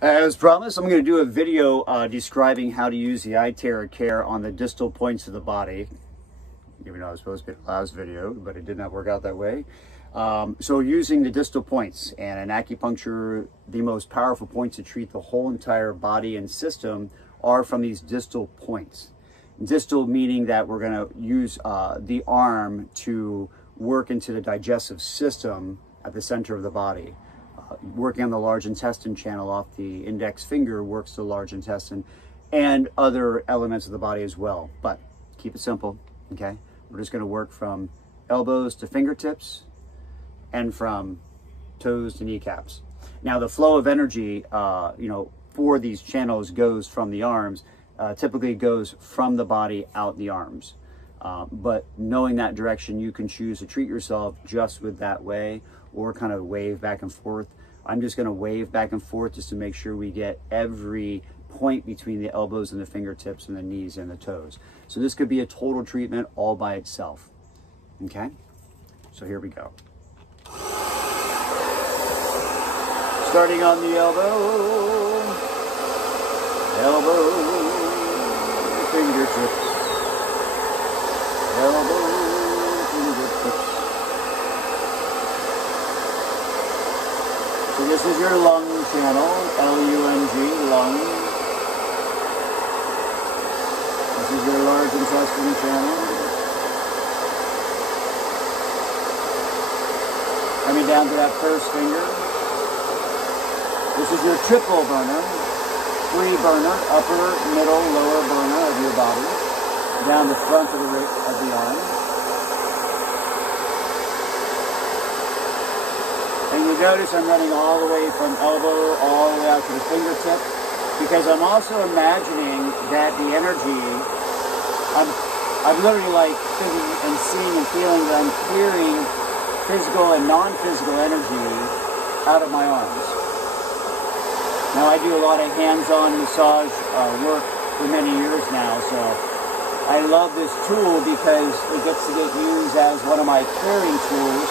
As promised, I'm going to do a video describing how to use the iTerra Care on the distal points of the body. Even though it was supposed to be the last video, but it did not work out that way. So using the distal points, and in acupuncture, the most powerful points to treat the whole entire body and system are from these distal points. Distal meaning that we're going to use the arm to work into the digestive system at the center of the body. Working on the large intestine channel off the index finger works the large intestine and other elements of the body as well. But keep it simple, okay? We're just going to work from elbows to fingertips and from toes to kneecaps. Now the flow of energy, for these channels goes from the arms, typically goes from the body out the arms. But knowing that direction, you can choose to treat yourself just with that way or kind of wave back and forth. I'm just going to wave back and forth just to make sure we get every point between the elbows and the fingertips and the knees and the toes. So this could be a total treatment all by itself. Okay? So here we go. Starting on the elbow, fingertips, fingertips. So this is your lung channel, L-U-N-G, lung. This is your large intestine channel. Coming down to that first finger. This is your triple burner, free burner, upper, middle, lower burner of your body, down the front of the arm. And you notice I'm running all the way from elbow all the way out to the fingertip, because I'm also imagining that the energy, I'm literally like thinking and seeing and feeling that I'm clearing physical and non-physical energy out of my arms. Now I do a lot of hands-on massage work for many years now, so I love this tool because it gets to get used as one of my clearing tools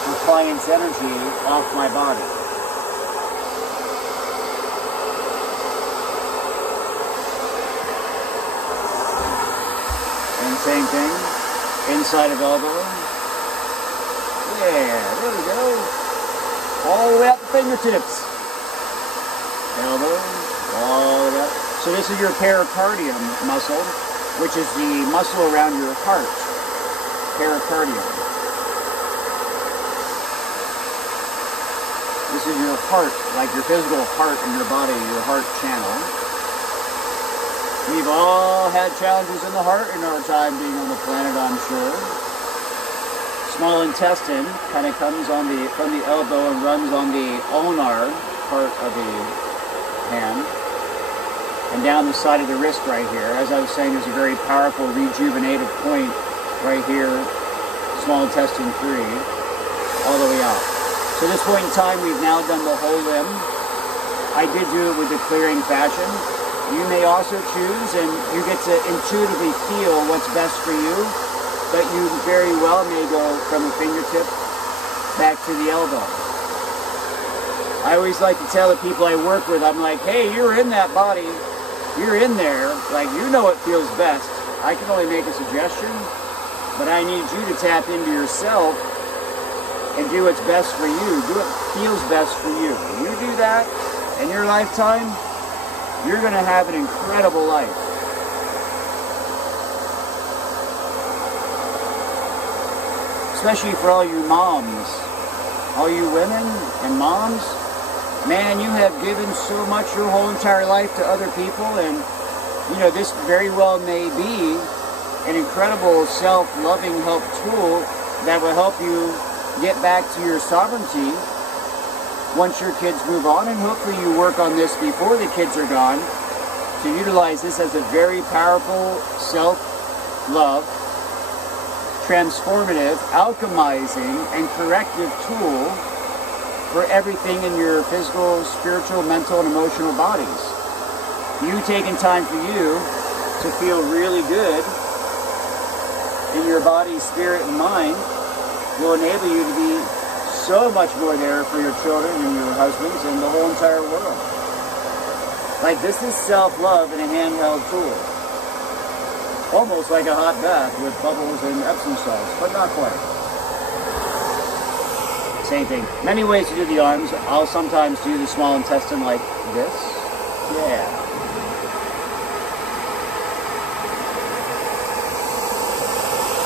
for clients' energy off my body. And same thing, inside of elbow. Yeah, there we go. All the way up the fingertips. Elbow, all the way up. So this is your pericardium muscle, which is the muscle around your heart. Pericardium. This is your heart, like your physical heart in your body, your heart channel. We've all had challenges in the heart in our time being on the planet, I'm sure. Small intestine kind of comes on from the elbow and runs on the ulnar part of the hand and down the side of the wrist right here. As I was saying, there's a very powerful rejuvenative point right here, small intestine 3, all the way out. So at this point in time, we've now done the whole limb. I did do it with the clearing fashion. You may also choose, and you get to intuitively feel what's best for you, but you very well may go from the fingertip back to the elbow. I always like to tell the people I work with, I'm like, hey, you're in that body, you're in there, like you know what feels best. I can only make a suggestion, but I need you to tap into yourself and do what's best for you. Do what feels best for you. When you do that in your lifetime, you're going to have an incredible life. Especially for all you moms, all you women and moms. Man, you have given so much your whole entire life to other people, and this very well may be an incredible self-loving help tool that will help you get back to your sovereignty once your kids move on, and hopefully you work on this before the kids are gone to utilize this as a very powerful self-love, transformative, alchemizing, and corrective tool for everything in your physical, spiritual, mental, and emotional bodies. You taking time for you to feel really good in your body, spirit, and mind will enable you to be so much more there for your children and your husbands and the whole entire world. Like, this is self-love in a handheld tool. Almost like a hot bath with bubbles and Epsom salts, but not quite. Same thing. Many ways to do the arms. I'll sometimes do the small intestine like this. Yeah.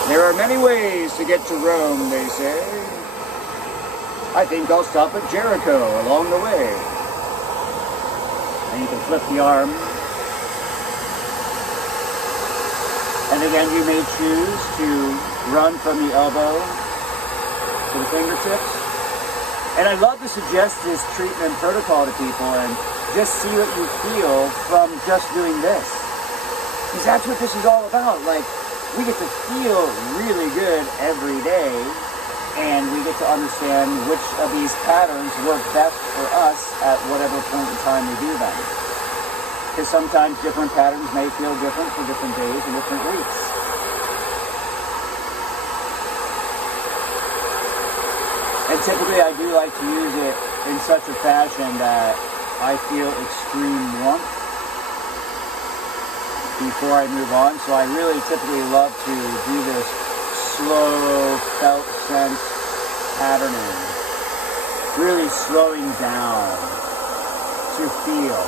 There are many ways to get to Rome, they say. I think I'll stop at Jericho along the way. And you can flip the arm. And again, you may choose to run from the elbow to the fingertips. And I love to suggest this treatment protocol to people and just see what you feel from just doing this. Because that's what this is all about. Like, we get to feel really good every day, and we get to understand which of these patterns work best for us at whatever point in time we do them. Because sometimes different patterns may feel different for different days and different weeks. And typically I do like to use it in such a fashion that I feel extreme warmth before I move on. So I really typically love to do this slow felt sense patterning. Really slowing down to feel.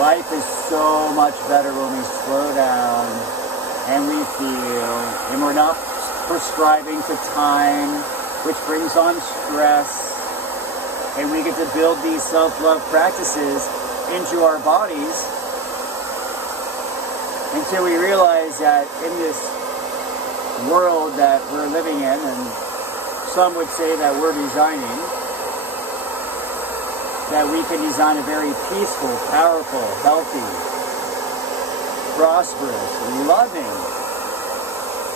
Life is so much better when we slow down and we feel, and we're not prescribing to time, which brings on stress, and we get to build these self-love practices into our bodies until we realize that in this world that we're living in, and some would say that we're designing, that we can design a very peaceful, powerful, healthy, prosperous, loving,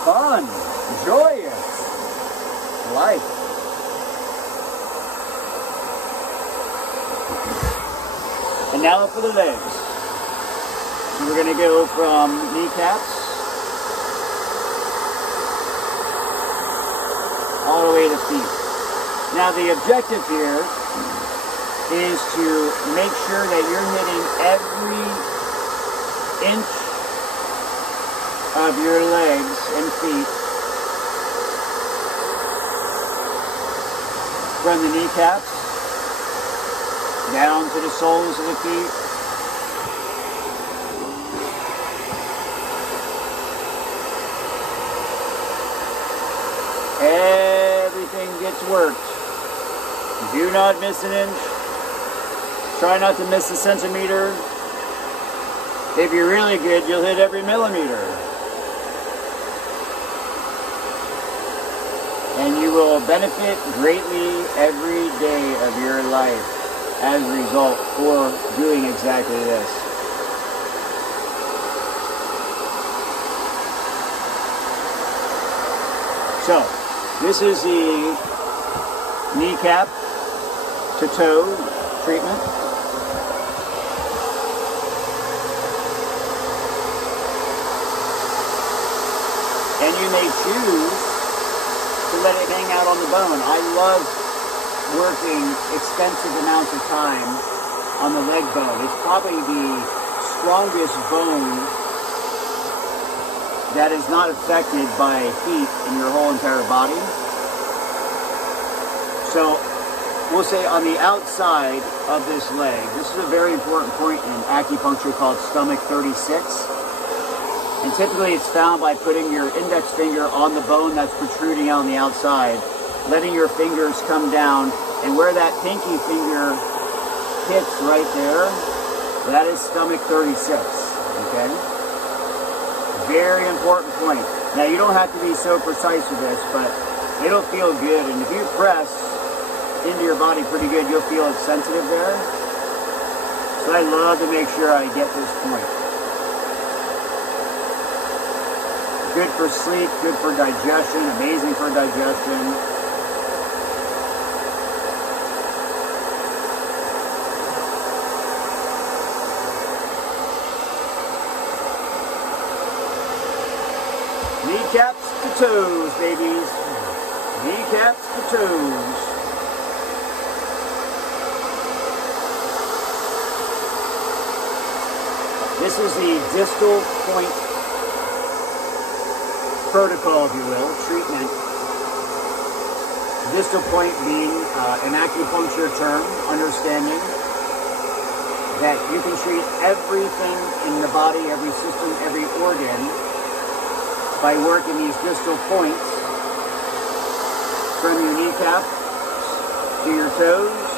fun, joyous life. And now for the legs. So we're going to go from kneecaps all the way to feet. Now the objective here is to make sure that you're hitting every inch of your legs and feet from the kneecaps down to the soles of the feet. Everything gets worked. Do not miss an inch. Try not to miss a centimeter. If you're really good, you'll hit every millimeter. And you will benefit greatly every day of your life as a result for doing exactly this. So, this is the kneecap to toe treatment. And you may choose to let it hang out on the bone. I love working extensive amounts of time on the leg bone. It's probably the strongest bone that is not affected by heat in your whole entire body. So we'll say on the outside of this leg, this is a very important point in acupuncture called stomach 36. And typically it's found by putting your index finger on the bone that's protruding out on the outside, letting your fingers come down, and where that pinky finger hits right there, that is stomach 36, okay? Very important point. Now you don't have to be so precise with this, but it'll feel good, and if you press into your body pretty good, you'll feel it's sensitive there. So I love to make sure I get this point. Good for sleep, good for digestion, amazing for digestion. Kneecaps to toes, babies. Kneecaps to toes. This is the distal point protocol, if you will, treatment. Distal point being an acupuncture term, understanding that you can treat everything in the body, every system, every organ by working these distal points from your kneecap to your toes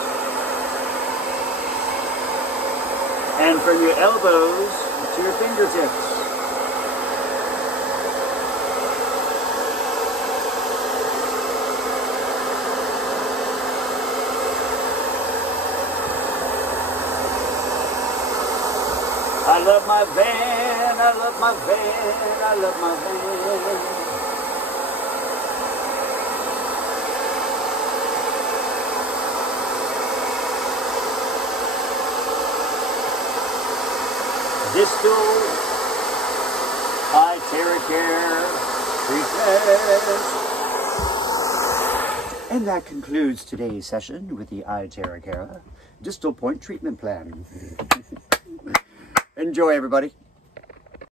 and from your elbows to your fingertips. I love my van, I love my van, I love my van. Distal Care treatment. And that concludes today's session with the Care Distal Point Treatment Plan. Enjoy, everybody.